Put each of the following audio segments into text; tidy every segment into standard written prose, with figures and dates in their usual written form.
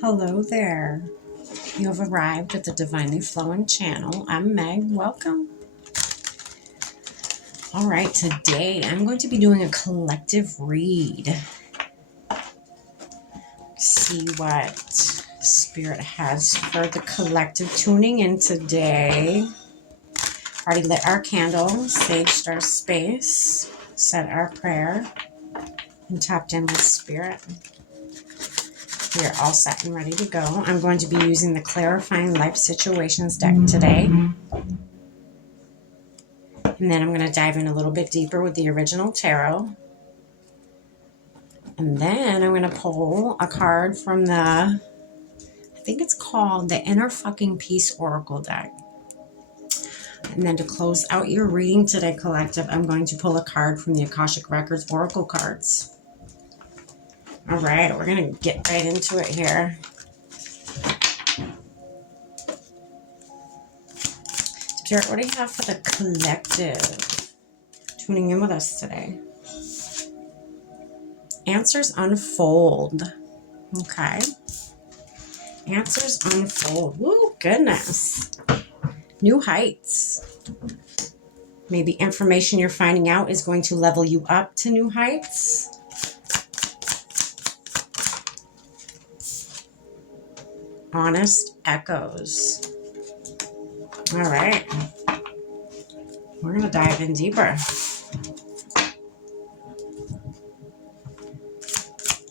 Hello there. You have arrived at the Divinely Flowing channel. I'm Meg. Welcome. All right, today I'm going to be doing a collective read. See what Spirit has for the collective tuning in today. Already lit our candle, saged our space, said our prayer, and tapped in with Spirit. We are all set and ready to go. I'm going to be using the Clarifying Life Situations deck today. And then I'm going to dive in a little bit deeper with the original tarot. And then I'm going to pull a card from I think it's called the Inner Fucking Peace Oracle deck. And then to close out your reading today, collective, I'm going to pull a card from the Akashic Records Oracle cards. All right, we're going to get right into it here. Spirit, what do you have for the collective tuning in with us today? Answers unfold. Okay. Answers unfold. Woo, goodness. New heights. Maybe information you're finding out is going to level you up to new heights. Honest echoes. All right. We're going to dive in deeper.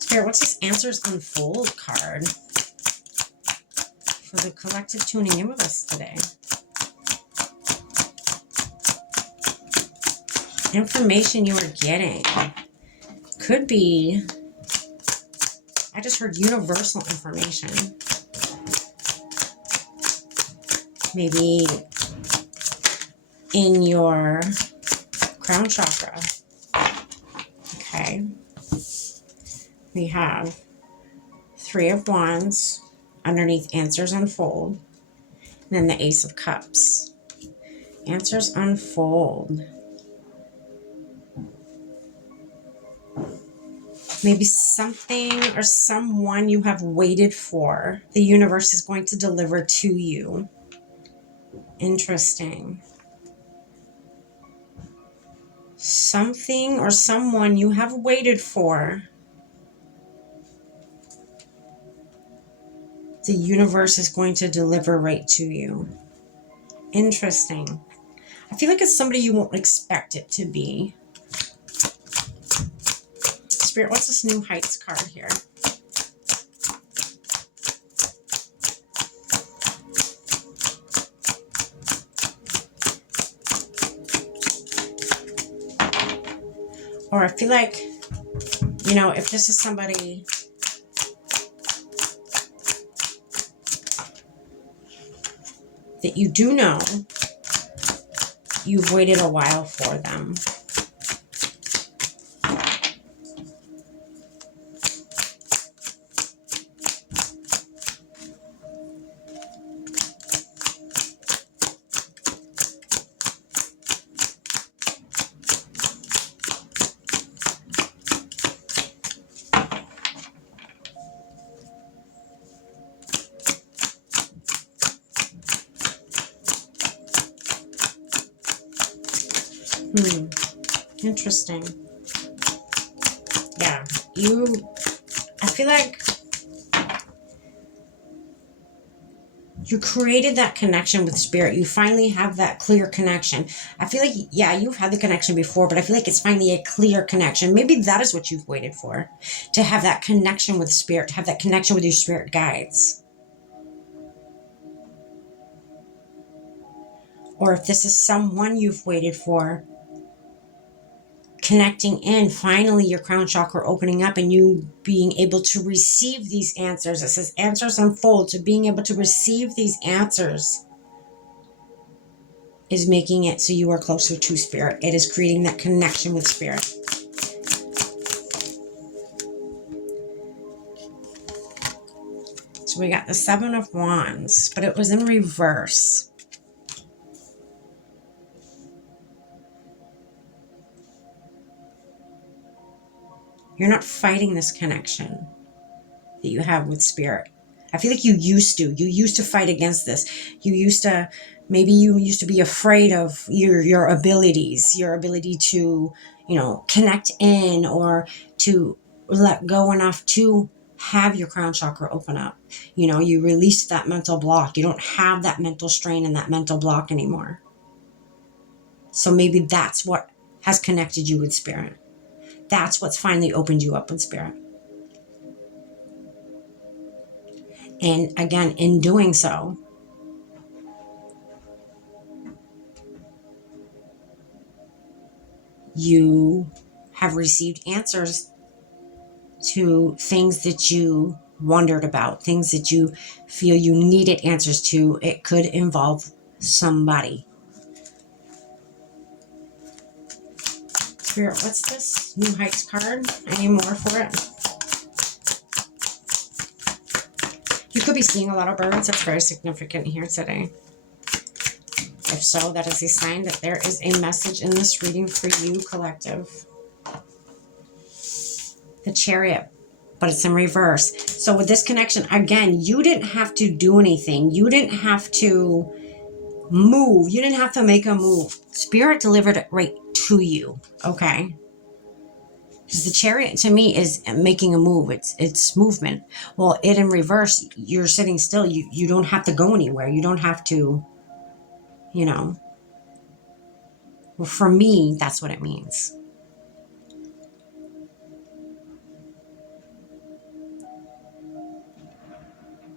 Spirit, what's this Answers Unfold card for the collective tuning in with us today? Information you are getting could be, I just heard universal information. Maybe in your crown chakra. Okay. We have Three of Wands underneath Answers Unfold. And then the Ace of Cups. Answers unfold. Maybe something or someone you have waited for, the universe is going to deliver to you. Interesting. Something or someone you have waited for, the universe is going to deliver right to you. Interesting. I feel like it's somebody you won't expect it to be. Spirit, what's this New Heights card here? Or I feel like, if this is somebody that you do know, you've waited a while for them. Interesting. Yeah, I feel like you created that connection with Spirit. You finally have that clear connection. I feel like, yeah, you've had the connection before, but I feel like it's finally a clear connection. Maybe that is what you've waited for, to have that connection with Spirit, to have that connection with your spirit guides. Or if this is someone you've waited for, connecting in, finally your crown chakra opening up and you being able to receive these answers. It says answers unfold. To being able to receive these answers is making it so you are closer to Spirit. It is creating that connection with Spirit. So we got the Seven of Wands, but it was in reverse. You're not fighting this connection that you have with Spirit. I feel like you used to fight against this. Maybe you used to be afraid of your abilities, your ability to, connect in, or to let go enough to have your crown chakra open up. You release that mental block. You don't have that mental strain and that mental block anymore. So maybe that's what has connected you with spirit. That's what's finally opened you up with spirit. And again, in doing so, you have received answers to things that you wondered about, things that you feel you needed answers to. It could involve somebody. Spirit, what's this? New Heights card. Any more for it? You could be seeing a lot of birds. That's very significant here today. If so, that is a sign that there is a message in this reading for you, collective. The Chariot, but it's in reverse. So with this connection, again, you didn't have to do anything. You didn't have to move. You didn't have to make a move. Spirit delivered it right to you, okay? Because the Chariot to me is making a move. It's movement. Well, it in reverse, you're sitting still. You don't have to go anywhere. You don't have to, Well, for me, that's what it means.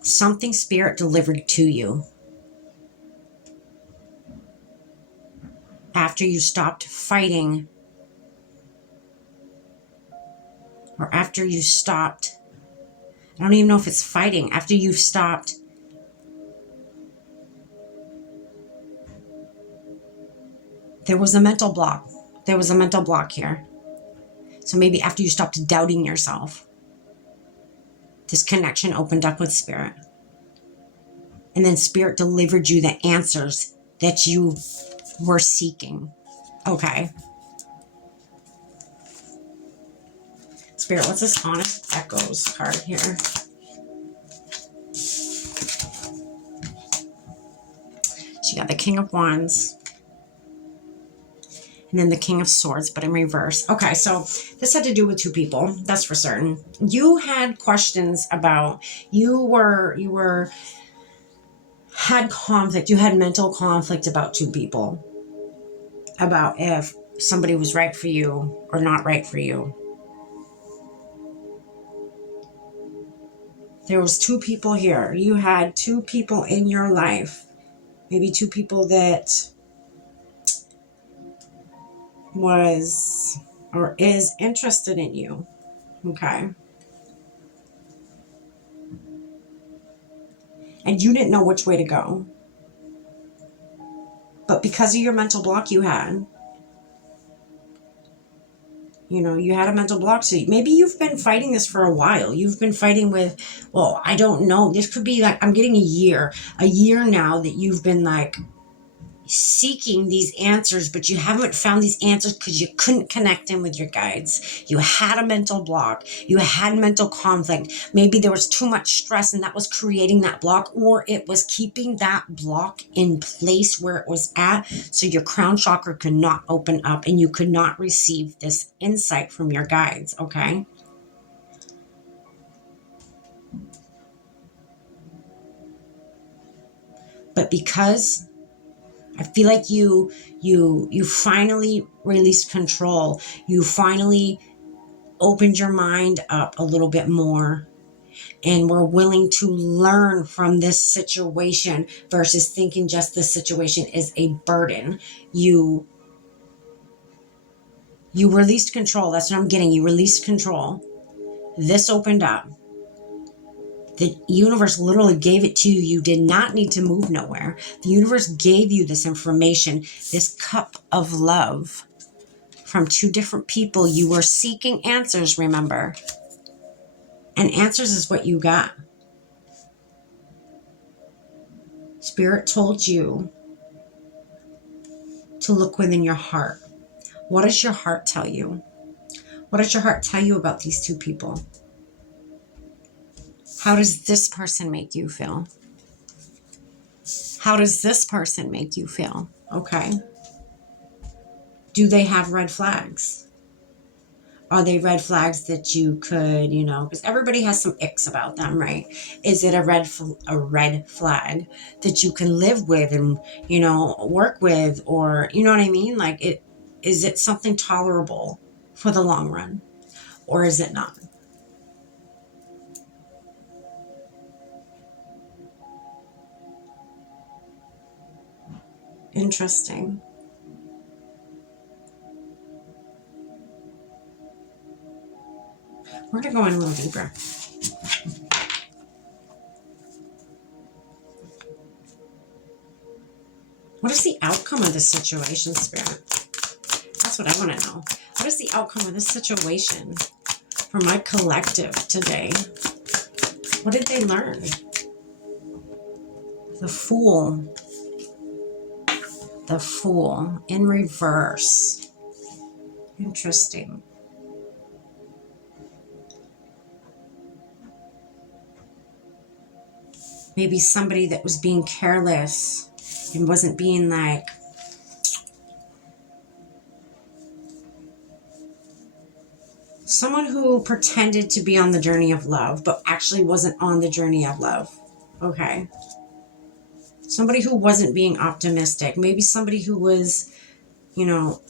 Something Spirit delivered to you after you stopped fighting, or after you stopped, I don't even know if it's fighting, after you've stopped there was a mental block. There was a mental block here. So maybe after you stopped doubting yourself, this connection opened up with Spirit. And then Spirit delivered you the answers that you were seeking. Okay. Spirit, what's this Honest Echoes card here? She got the King of Wands. And then the King of Swords, but in reverse. Okay, so this had to do with two people. That's for certain. You had questions about, had conflict. You had mental conflict about two people. About if somebody was right for you or not right for you. There was two people here. You had two people in your life. Maybe two people that was or is interested in you. Okay. And you didn't know which way to go. But because of your mental block you had, you had a mental block. So maybe you've been fighting this for a while. You've been fighting with, well, I don't know. This could be like, I'm getting a year now that you've been like seeking these answers, but you haven't found these answers because you couldn't connect in with your guides. You had a mental block. You had mental conflict. Maybe there was too much stress and that was creating that block, or it was keeping that block in place where it was at, so your crown chakra could not open up and you could not receive this insight from your guides, okay? But because I feel like you finally released control. You finally opened your mind up a little bit more and were willing to learn from this situation versus thinking just this situation is a burden. You released control. That's what I'm getting. You released control. This opened up. The universe literally gave it to you. You did not need to move nowhere. The universe gave you this information, this cup of love from two different people. You were seeking answers, remember? And answers is what you got. Spirit told you to look within your heart. What does your heart tell you? What does your heart tell you about these two people? How does this person make you feel? How does this person make you feel? Okay. Do they have red flags? Are they red flags that you could, because everybody has some icks about them, right? Is it a red flag that you can live with and, work with, or, you know what I mean? Like, is it something tolerable for the long run, or is it not? Interesting. We're going to go in a little deeper. What is the outcome of this situation, Spirit? That's what I want to know. What is the outcome of this situation for my collective today? What did they learn? The Fool. The Fool in reverse. Interesting. Maybe somebody that was being careless and wasn't being like, someone who pretended to be on the journey of love, but actually wasn't on the journey of love. Okay. Somebody who wasn't being optimistic. Maybe somebody who was,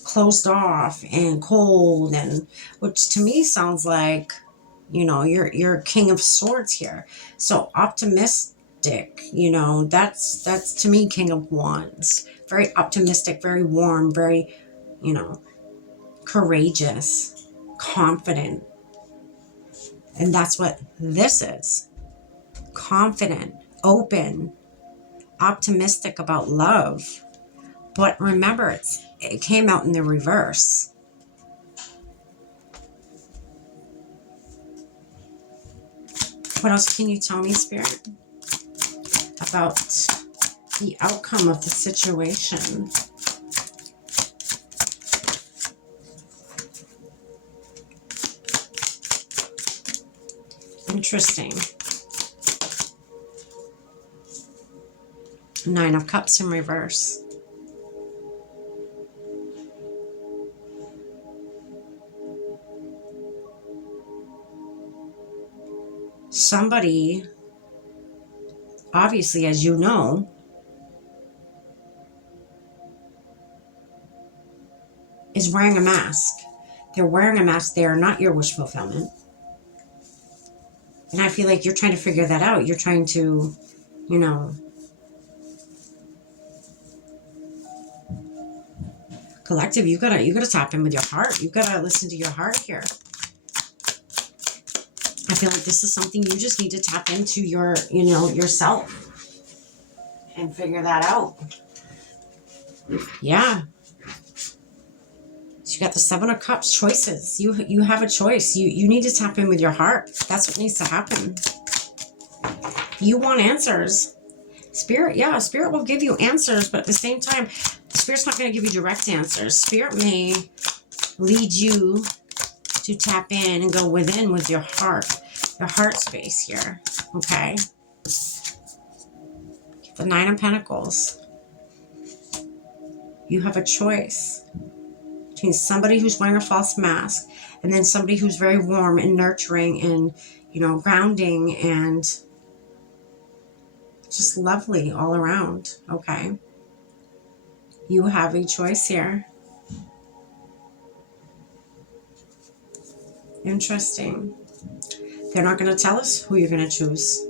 closed off and cold, and which to me sounds like, you're King of Swords here. So optimistic, that's to me King of Wands. Very optimistic, very warm, very, courageous, confident. And that's what this is. Confident, open, optimistic about love. But remember, it came out in the reverse. What else can you tell me, Spirit, about the outcome of the situation? Interesting. 9 of Cups in reverse. Somebody, obviously, as you know, is wearing a mask. They're wearing a mask. They are not your wish fulfillment. And I feel like you're trying to figure that out. You're trying to, collective, you gotta tap in with your heart. You gotta listen to your heart here. I feel like this is something you just need to tap into yourself and figure that out. Yeah. So you got the 7 of Cups, choices. You have a choice. You need to tap in with your heart. That's what needs to happen. You want answers. Spirit will give you answers, but at the same time, Spirit's not going to give you direct answers. Spirit may lead you to tap in and go within with your heart space here. Okay. The 9 of Pentacles. You have a choice between somebody who's wearing a false mask and then somebody who's very warm and nurturing and, grounding and just lovely all around. Okay. You have a choice here. Interesting. They're not going to tell us who you're going to choose.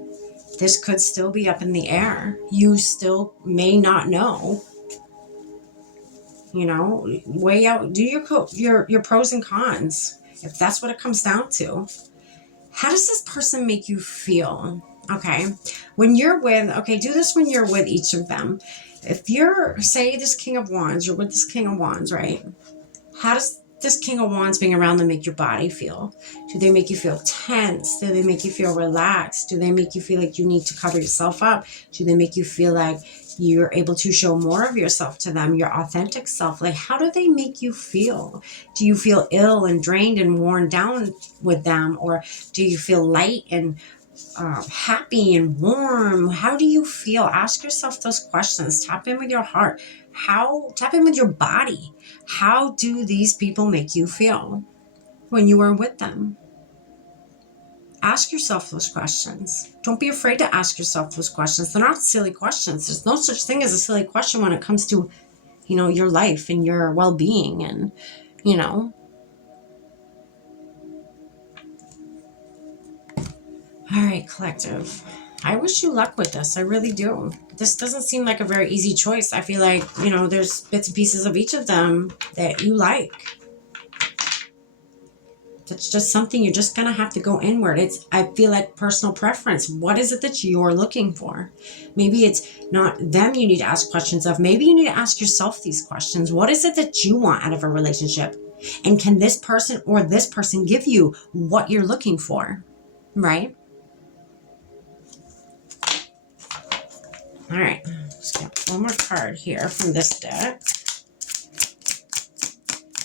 This could still be up in the air. You still may not know. Weigh out, do your pros and cons, if that's what it comes down to. How does this person make you feel? Okay. When you're do this when you're with each of them. If you're, say, this King of Wands, you're with this King of Wands, right? How does this King of Wands being around them make your body feel? Do they make you feel tense? Do they make you feel relaxed? Do they make you feel like you need to cover yourself up? Do they make you feel like you're able to show more of yourself to them, your authentic self? Like, how do they make you feel? Do you feel ill and drained and worn down with them? Or do you feel light and happy and warm? How do you feel? Ask yourself those questions. Tap in with your heart. Tap in with your body. How do these people make you feel when you are with them? Ask yourself those questions. Don't be afraid to ask yourself those questions. They're not silly questions. There's no such thing as a silly question when it comes to, your life and your well-being and, All right, collective. I wish you luck with this. I really do. This doesn't seem like a very easy choice. I feel like, there's bits and pieces of each of them that you like. That's just something you're just going to have to go inward. I feel like personal preference. What is it that you're looking for? Maybe it's not them you need to ask questions of. Maybe you need to ask yourself these questions. What is it that you want out of a relationship? And can this person or this person give you what you're looking for? Right? All right, let's get one more card here from this deck.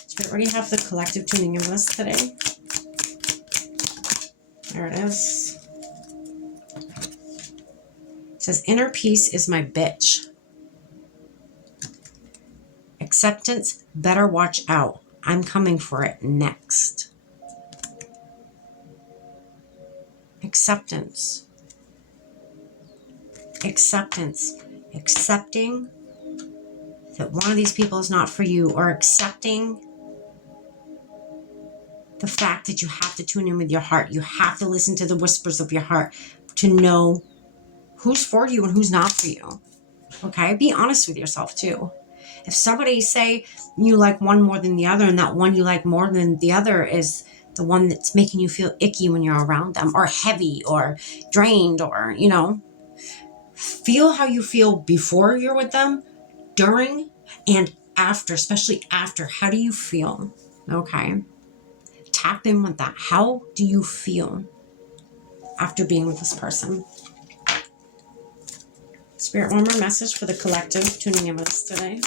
Spirit, what do you have for the collective tuning in this today? There it is. It says, inner peace is my bitch. Acceptance, better watch out. I'm coming for it next. Acceptance. Acceptance. Accepting that one of these people is not for you, or accepting the fact that you have to tune in with your heart. You have to listen to the whispers of your heart to know who's for you and who's not for you. Okay? Be honest with yourself too. If somebody say you like one more than the other, and that one you like more than the other is the one that's making you feel icky when you're around them, or heavy or drained, or, feel how you feel before you're with them, during, and after, especially after. How do you feel? Okay. Tap in with that. How do you feel after being with this person? Spirit, one more message for the collective tuning in with us today.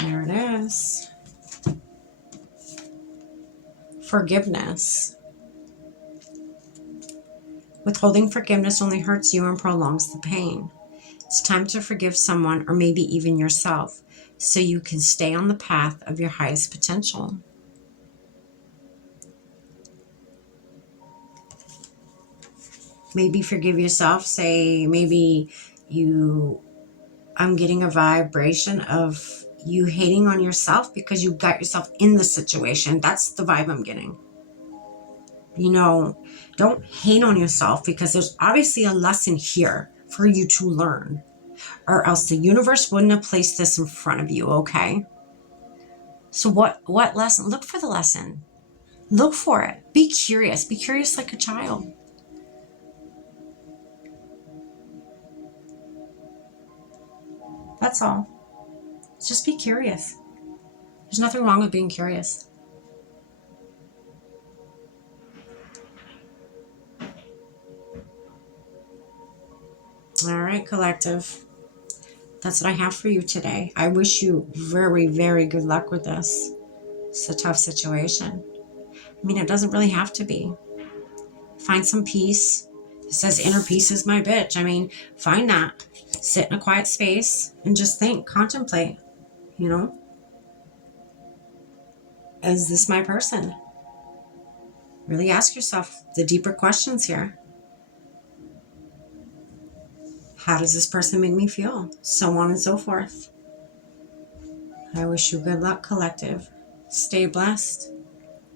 There it is. Forgiveness. Withholding forgiveness only hurts you and prolongs the pain. It's time to forgive someone, or maybe even yourself, so you can stay on the path of your highest potential. Maybe forgive yourself. Say, maybe I'm getting a vibration of you hating on yourself because you got yourself in the situation. That's the vibe I'm getting. Don't hate on yourself, because there's obviously a lesson here for you to learn, or else the universe wouldn't have placed this in front of you, okay? So what lesson? Look for the lesson. Look for it. Be curious. Be curious like a child. That's all. Just be curious. There's nothing wrong with being curious. All right, collective. That's what I have for you today. I wish you very, very good luck with this. It's a tough situation. I mean, it doesn't really have to be. Find some peace. It says inner peace is my bitch. I mean, find that. Sit in a quiet space and just think, contemplate, Is this my person? Really ask yourself the deeper questions here. How does this person make me feel? So on and so forth. I wish you good luck, collective. Stay blessed.